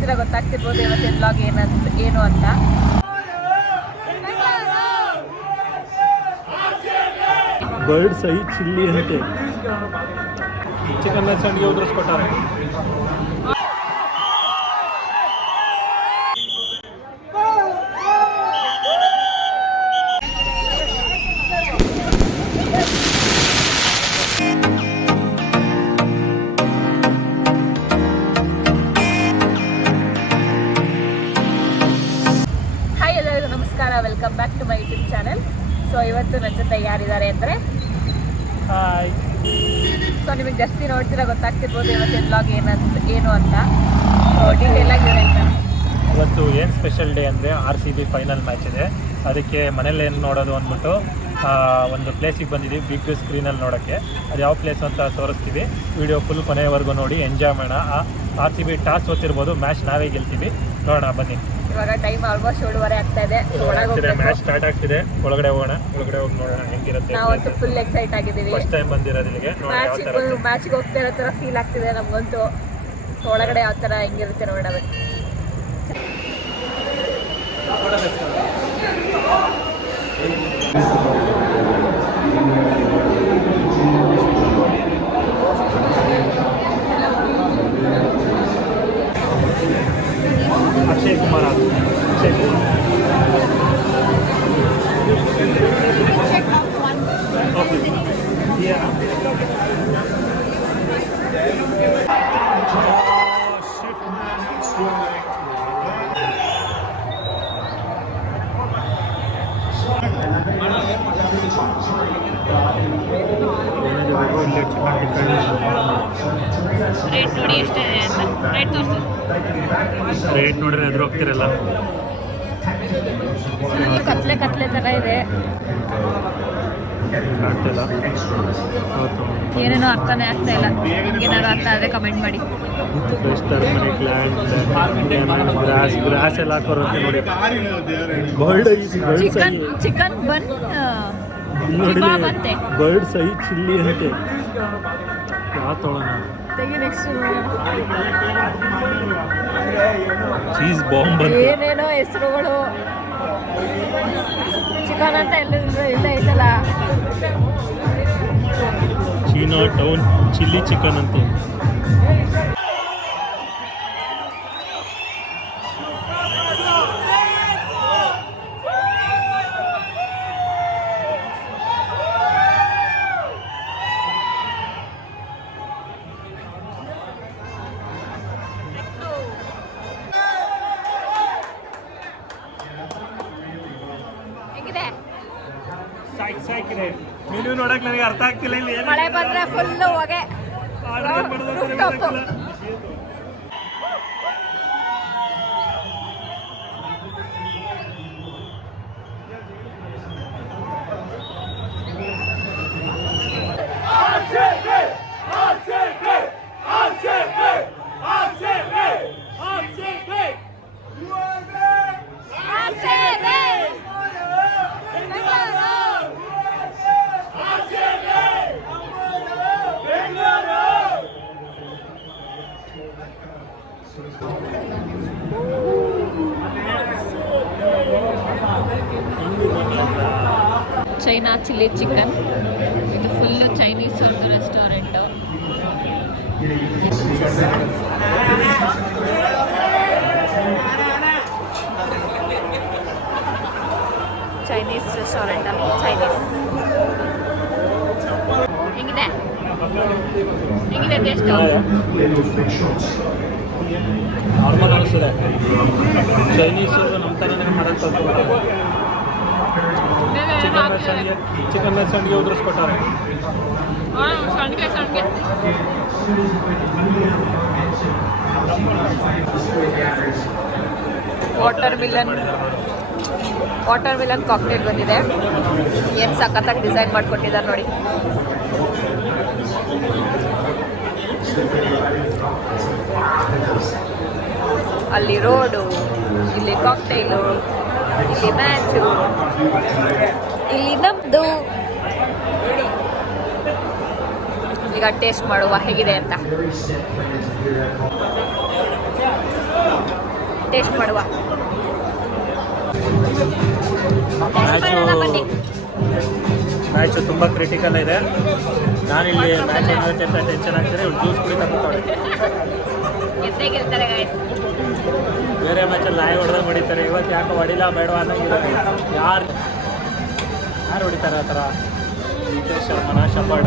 ನೋಡ್ತೀರಾ ಗೊತ್ತಾಗ್ತಿರ್ಬೋದು ಇವತ್ತಿನ ಬ್ಲಾಗ್ ಏನು ಅಂತ. ಬರ್ಡ್ ಸೈ ಚಿಲ್ಲಿ ಅಂತೆ ಚಿಕನ್ ಸಂಡಿಗೆ ಉದುರಿಸ್ಕೊಟ್ಟಾರೆ. ಹಾಯ್ ಎಲ್ಲರಿಗೂ ನಮಸ್ಕಾರ, welcome back to my YouTube channel. So ಇವತ್ತು ನನ್ನ ಜೊತೆ ಯಾರಿದ್ದಾರೆ ಅಂದರೆ ಹಾಯ್. ಸೊ ನಿಮಗೆ ಜಾಸ್ತಿ ನೋಡ್ತೀರಾ ಗೊತ್ತಾಗ್ತಿರ್ಬೋದು ಇವತ್ತಿನ ಬ್ಲಾಗ್ ಏನು ಅಂತ. ಸೊ ಡೀಟೇಲ್ ಆಗಿ ಹೇಳ್ತಾರೆ. ಇವತ್ತು ಏನು ಸ್ಪೆಷಲ್ ಡೇ ಅಂದರೆ RCB ಫೈನಲ್ ಮ್ಯಾಚ್ ಇದೆ. ಅದಕ್ಕೆ ಮನೇಲಿ ಏನು ನೋಡೋದು ಅಂದ್ಬಿಟ್ಟು ಒಂದು ಪ್ಲೇಸಿಗೆ ಬಂದಿದ್ದೀವಿ ಬಿಗ್ ಸ್ಕ್ರೀನಲ್ಲಿ ನೋಡೋಕ್ಕೆ. ಅದು ಯಾವ ಪ್ಲೇಸ್ ಅಂತ ತೋರಿಸ್ತೀವಿ. ವಿಡಿಯೋ ಫುಲ್ ಕೊನೆಯವರೆಗೂ ನೋಡಿ ಎಂಜಾಯ್ ಮಾಡೋಣ. RCB ಟಾಸ್ ಓದ್ತಿರ್ಬೋದು, ಮ್ಯಾಚ್ ನಾವೇ ಗೆಲ್ತೀವಿ. ನೋಡೋಣ ಬನ್ನಿ. ಇವಾಗ ಟೈಮ್ ಆಲ್ಮೋಸ್ಟ್ 7:30 ಆಗ್ತಾ ಇದೆ. ಮ್ಯಾಚ್ ಸ್ಟಾರ್ಟ್ ಆಗ್ತಿದೆ. ಒಳಗಡೆ ಹೋಗೋಣ, ಒಳಗಡೆ ಹೋಗಿ ನೋಡೋಣ ಹೆಂಗಿರುತ್ತೆ. ನಾವಂತೂ ಫುಲ್ ಎಕ್ಸೈಟ್ ಆಗಿದ್ದೀವಿ. ಫಸ್ಟ್ ಟೈಮ್ ಬಂದಿರೋದು ಇಲ್ಲಿಗೆ. ಮ್ಯಾಚಿಗೆ ಹೋಗ್ತಾ ಇರೋ ಥರ ಫೀಲ್ ಆಗ್ತಿದೆ ನಮಗಂತೂ. ಒಳಗಡೆ ಯಾವ ಥರ ಹೆಂಗಿರುತ್ತೆ ನೋಡೋಣ. ಅಕ್ಷಯ್ ಕುಮಾರ್ ರೇಟ್ ನೋಡಿ ಎಷ್ಟೇ ಅಂತ ರೇಟ್ ತೋರಿಸು. ರೇಟ್ ನೋಡಿದ್ರೆ ಎದುರು ಹೋಗ್ತಿರಲ್ಲ. ಕತ್ಲೆ ಥರ ಇದೆ. ಆಗ್ತಿಲ್ಲ, ಏನೇನೋ ಅರ್ಥನೇ ಆಗ್ತಾ ಇಲ್ಲ. ಏನಾದ್ರು ಅರ್ಥ ಆದರೆ ಕಮೆಂಟ್ ಮಾಡಿ. ಫ್ರೆಶ್ ಟರ್ಮರಿಕ್ ಲ್ಯಾಂಡ್ ಗ್ರಾಸ್ ಎಲ್ಲ ಹಾಕೋರುತ್ತೆ ನೋಡಿ. ಬರ್ಡ್ ಚಿಕನ್ ಬನ್ ನೋಡಿ, ಬರ್ಡ್ ಸೈ ಚಿಲ್ಲಿ ಅಂತೆ. ಯಾವ ತೊಗೊಳ್ಳೋಣ? ಚೀಸ್ ಬಾಂಬ್ ಅಂತ ಏನೇನೋ ಹೆಸರುಗಳು. ಚಿಕನ್ ಅಂತ ಎಲ್ಲ ಐತಲ್ಲ. ಚೀನಾ ಟೌನ್ ಚಿಲ್ಲಿ ಚಿಕನ್ ಅಂತೆ. ಸಾಕಿದೆ ಮೆನು ನೋಡಕ್ ನನಗೆ ಅರ್ಥ ಆಗ್ತಿಲ್ಲ. ಇಲ್ಲಿ ಮಳೆ ಬಂದ್ರೆ ಫುಲ್ ಹೊಗೆ. China chilli chicken. ಇದು ಫುಲ್ಲು ಚೈನೀಸ್ ಒಂದು ರೆಸ್ಟೋರೆಂಟು. ಚೈನೀಸ್ ರೆಸ್ಟೋರೆಂಟಲ್ಲಿ ಚೈನೀಸ್. ಹೆಂಗಿದೆ ಟೇಸ್ಟು? ನಾರ್ಮಲ್ ಅನಿಸ್ತದೆ. ಚೈನೀಸು ನಮ್ಮ ಥರನೇ ಮಾಡೋಕ್ಕೆ ಕಲ್ತ್ಕೊಬೇಕು. ಚಿಕನ್ ಸಂಡಿಗೆ ಉದುರಿಸ್ಕೊಟ್ಟಾರೆ. ವಾಟರ್ ಮಿಲನ್ ಕಾಕ್ಟೇಲ್ ಬಂದಿದೆ. ಏನು ಸಖತ್ತಾಗಿ ಡಿಸೈನ್ ಮಾಡಿಕೊಟ್ಟಿದ್ದಾರೆ ನೋಡಿ. ಅಲ್ಲಿ ರೋಡು, ಇಲ್ಲಿ ಕಾಕ್ಟೈಲು, ಇಲ್ಲಿ ಮ್ಯಾಚು, ಇಲ್ಲಿ ನಮ್ಮದು. ಈಗ ಟೇಸ್ಟ್ ಮಾಡುವ ಹೇಗಿದೆ ಅಂತ. ಟೇಸ್ಟ್ ಮಾಡುವ. ಮ್ಯಾಚು ತುಂಬ ಕ್ರಿಟಿಕಲ್ ಇದೆ. ನಾನಿಲ್ಲಿ ಮ್ಯಾಚ್ ಏನಾಗುತ್ತೆ ಅಂತ ಟೆನ್ಷನ್ ಆಗ್ತಾರೆ. ಇವ್ರು ಜ್ಯೂಸ್ ಕುಡಿತಾ ಕೂತಾಳೆ. ಬೇರೆ ಮ್ಯಾಚಲ್ಲಿ ನಾಯಿ ಹೊಡೆದಾಗ ಹೊಡಿತಾರೆ, ಇವತ್ತು ಯಾಕೆ ಹೊಡಿಲ್ಲ ಬೇಡವಾ ಅನ್ನೋಂಗಿರೋದು. ಯಾರು ಹೊಡಿತಾರೆ ಆ ಥರ? ನಿತೇಶ್ ಶರ್ಮನ ಶಪಾಡ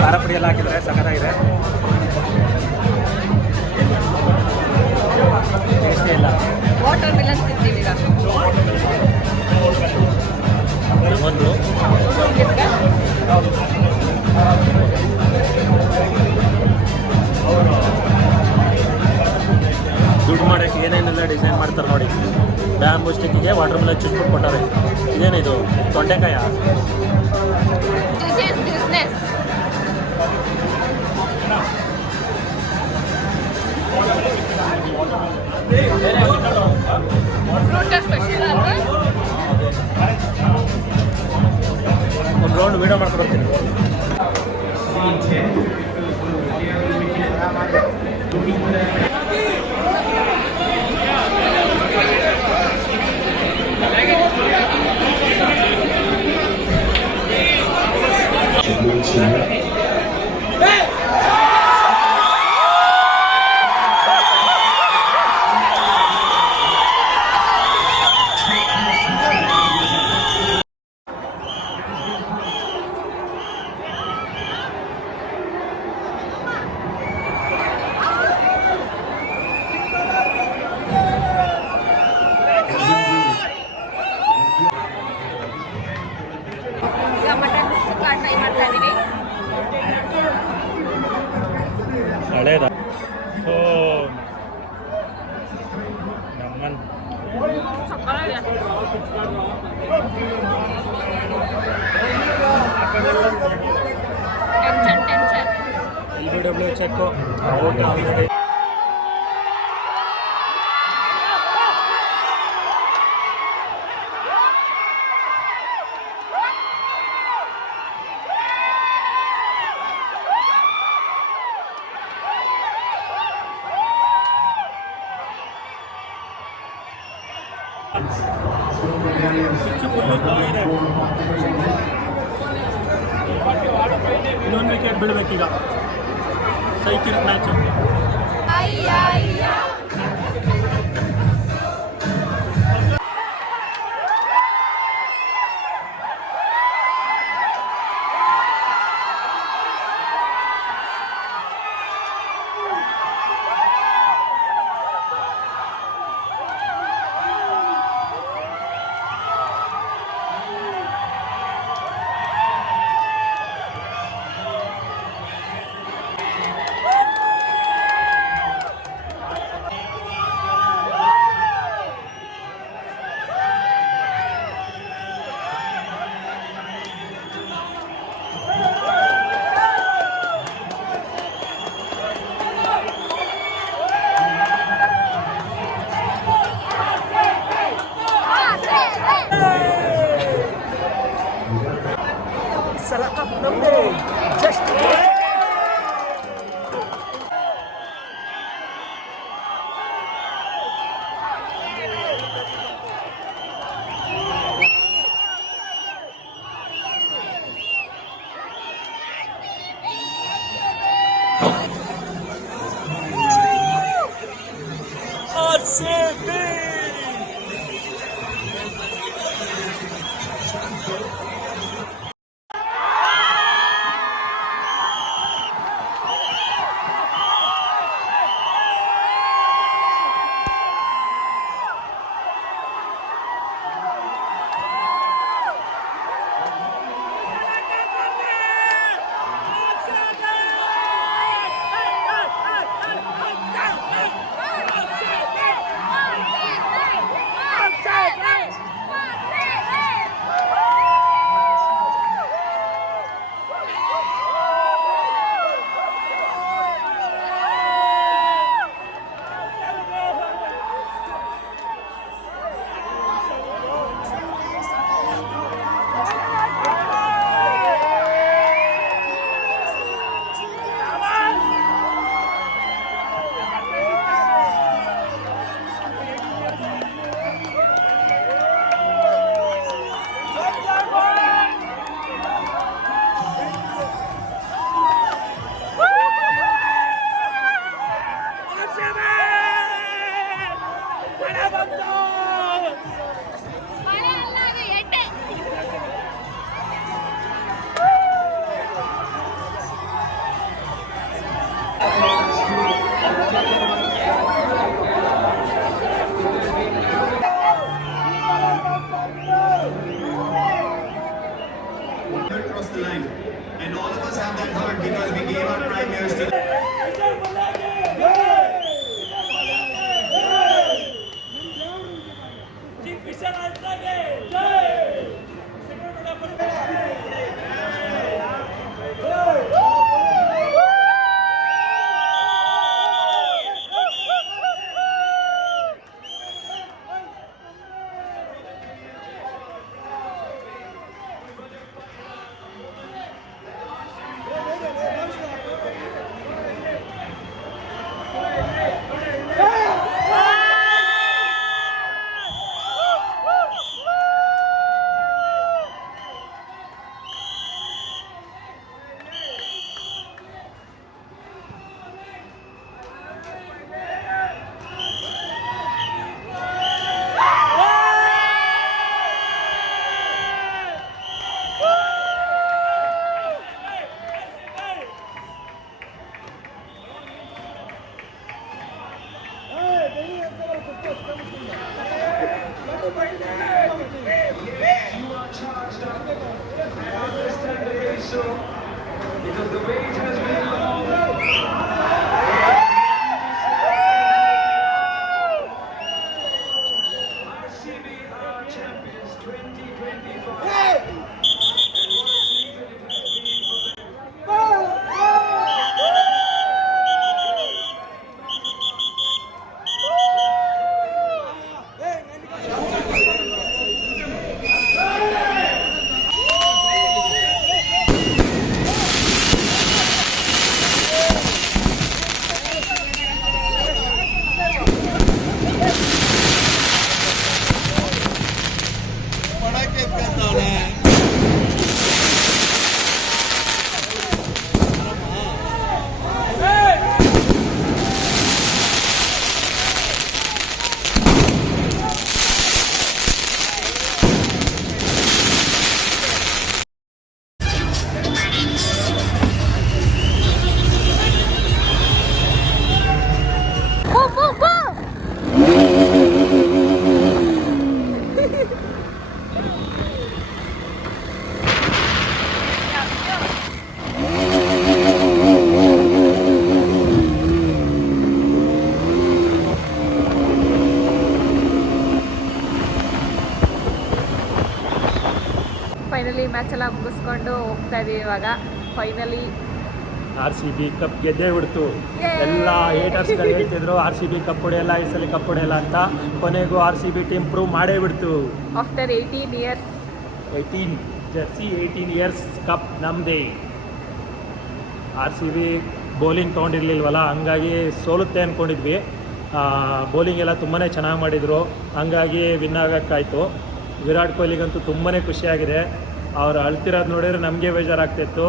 ಖಾರ ಪುಡಿ ಎಲ್ಲ ಹಾಕಿದರೆ ಸಖತ್ತಾಗಿದೆ. ಟೇಸ್ಟೇ ಇಲ್ಲ. ವಾಟರ್ ಮಿಲನ್ ತಿಂತೀವಿ ಈಗ. ಒಂದು ದುಡ್ಡು ಮಾಡೋಕ್ಕೆ ಏನೇನೆಲ್ಲ ಡಿಸೈನ್ ಮಾಡ್ತಾರೆ ನೋಡಿ. ಬ್ಯಾಂಬೂ ಸ್ಟಿಕ್ಕಿಗೆ ವಾಟರ್ ಮಿಲನ್ ಚುಚ್ಬಿಟ್ಟು ಕೊಟ್ಟಾರೆ. ಇದೇನಿದು ತೊಂಡೆಕಾಯ? ಒಂದು ರೌಂಡ್ ವೀಡಿಯೋ ಮಾಡ್ಕೊಡ್ತೀನಿ. ಹಳೇದ ಸೊ ನಮ್ಮನ್ LBW ಚೆಕ್ಕು ಔಟ್ ಆಲ್ರೆಡಿ. ಇನ್ನೊಂದು ವಿಕೆಟ್ ಬೀಳ್ಬೇಕೀಗ. Cycle match. ಫೈನಲಿ ಮ್ಯಾಚ್ ಎಲ್ಲ ಮುಗಿಸ್ಕೊಂಡು ಹೋಗ್ತಾ ಇದೀವಿ ಇವಾಗ. ಫೈನಲಿ RCB ಕಪ್ ಗೆದ್ದೇ ಬಿಡ್ತು. Yay! ಎಲ್ಲ ಹೇಟರ್ಸ್ಗಳು ಹೇಳ್ತಿದ್ರು RCB ಕಪ್ ಹೊಡೆಯಲ್ಲ, ಈ ಸಲ ಕಪ್ ಹೊಡೆಯಲ್ಲ ಅಂತ. ಕೊನೆಗೂ RCB ಟೀಮ್ ಪ್ರೂವ್ ಮಾಡೇ ಬಿಡ್ತು. ಆಫ್ಟರ್ 18 ಇಯರ್ಸ್ 18 ಇಯರ್ಸ್ ಕಪ್ ನಮ್ಮದೇ. RCB ಬೌಲಿಂಗ್ ತೊಗೊಂಡಿರ್ಲಿಲ್ವಲ್ಲ, ಹಂಗಾಗಿ ಸೋಲುತ್ತೆ ಅಂದ್ಕೊಂಡಿದ್ವಿ. ಬೌಲಿಂಗ್ ಎಲ್ಲ ತುಂಬಾ ಚೆನ್ನಾಗಿ ಮಾಡಿದರು, ಹಂಗಾಗಿ ವಿನ್ ಆಗೋಕ್ಕಾಯ್ತು. ವಿರಾಟ್ ಕೊಹ್ಲಿಗಂತೂ ತುಂಬಾ ಖುಷಿಯಾಗಿದೆ. ಅವ್ರು ಅಳ್ತಿರೋದು ನೋಡಿದ್ರೆ ನಮಗೆ ಬೇಜಾರಾಗ್ತಿತ್ತು.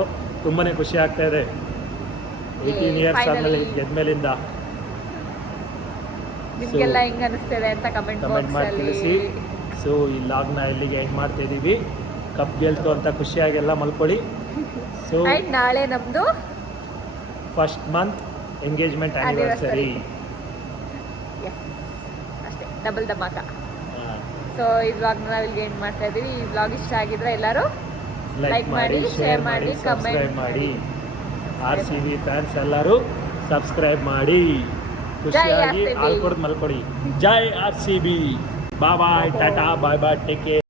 ತುಂಬಾ ಖುಷಿ ಆಗ್ತಾ ಇದೆ 18 ಇಯರ್ಸ್ ಆದಮೇಲೆ ಗೆದ್ಮೇಲಿಂದ. ನಿಮಗೆಲ್ಲ ಹೆಂಗ್ ಅನಿಸ್ತಿದೆ ಅಂತ ಕಮೆಂಟ್ ಕಮೆಂಟ್ ಮಾಡಿ ತಿಳಿಸಿ. ಸೊ ಈ ಲಾಗ್ನ ಇಲ್ಲಿಗೆ ಎಂಡ್ ಮಾಡ್ತಾ ಇದ್ದೀವಿ. ಕಪ್ ಗೆಲ್ತು ಅಂತ ಖುಷಿಯಾಗೆಲ್ಲ ಮಲ್ಕೊಳ್ಳಿ. ಸೊ ಆ್ಯಂಡ್ ನಾಳೆ ನಮ್ಮದು ಫಸ್ಟ್ ಮಂತ್ ಎಂಗೇಜ್ಮೆಂಟ್ ಆ್ಯನಿವರ್ಸರಿ. ಅಷ್ಟೇ, ಡಬಲ್ ಧಮಾಕ. ಸೊ ಈ ವ್ಲಾಗ್ನ ನಾವು ಇಲ್ಲಿಗೆ ಎಂಡ್ ಮಾಡ್ತಾ ಇದ್ದೀವಿ. ಈ ವ್ಲಾಗ್ ಇಷ್ಟ ಆಗಿದ್ರೆ ಎಲ್ಲರೂ ಲೈಕ್ ಮಾಡಿ, ಶೇರ್ ಮಾಡಿ, ಸಬ್ಸ್ಕ್ರೈಬ್ ಮಾಡಿ. RCB ಫ್ಯಾನ್ಸ್ ಎಲ್ಲರೂ ಸಬ್ಸ್ಕ್ರೈಬ್ ಮಾಡಿ. ಖುಷಿಯಾಗಿ RCB. ಹಾಲು ಕೊಡ್ದು ಮಲ್ಕೊಡಿ. ಜೈ RCB. ಬಾಯ್ ಬಾಯ್, ಟಾಟಾ, ಬಾಯ್ ಬಾಯ್, ಟೇಕ್ ಕೇರ್.